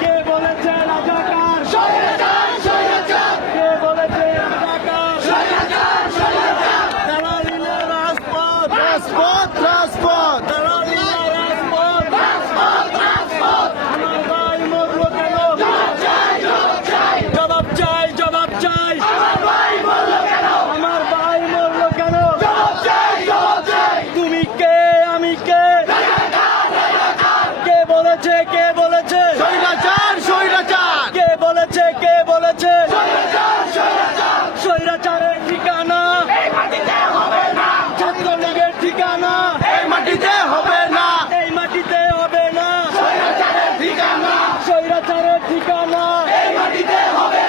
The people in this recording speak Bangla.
কে বলেছে রাজাকার? কে বলেছে রাজাকার? দালালিরা রাজপথ, রাজপথ, রাজপথ, দালালিরা রাজপথ, আমার ভাই মরলো কেন? জবাব চাই, জবাব চাই, আমার ভাই মরলো কেন? তুমি কে, আমি কে? কে বলেছে, কে বলেছে? স্বৈরাচার, স্বৈরাচার, কে বলেছে, কে বলেছে? স্বৈরাচারের ঠিকানা ছাত্রলীগের ঠিকানা এই মাটিতে হবে না। এই মাটিতে হবে না। স্বৈরাচারের ঠিকানা স্বৈরাচারের ঠিকানা এই মাটিতে হবে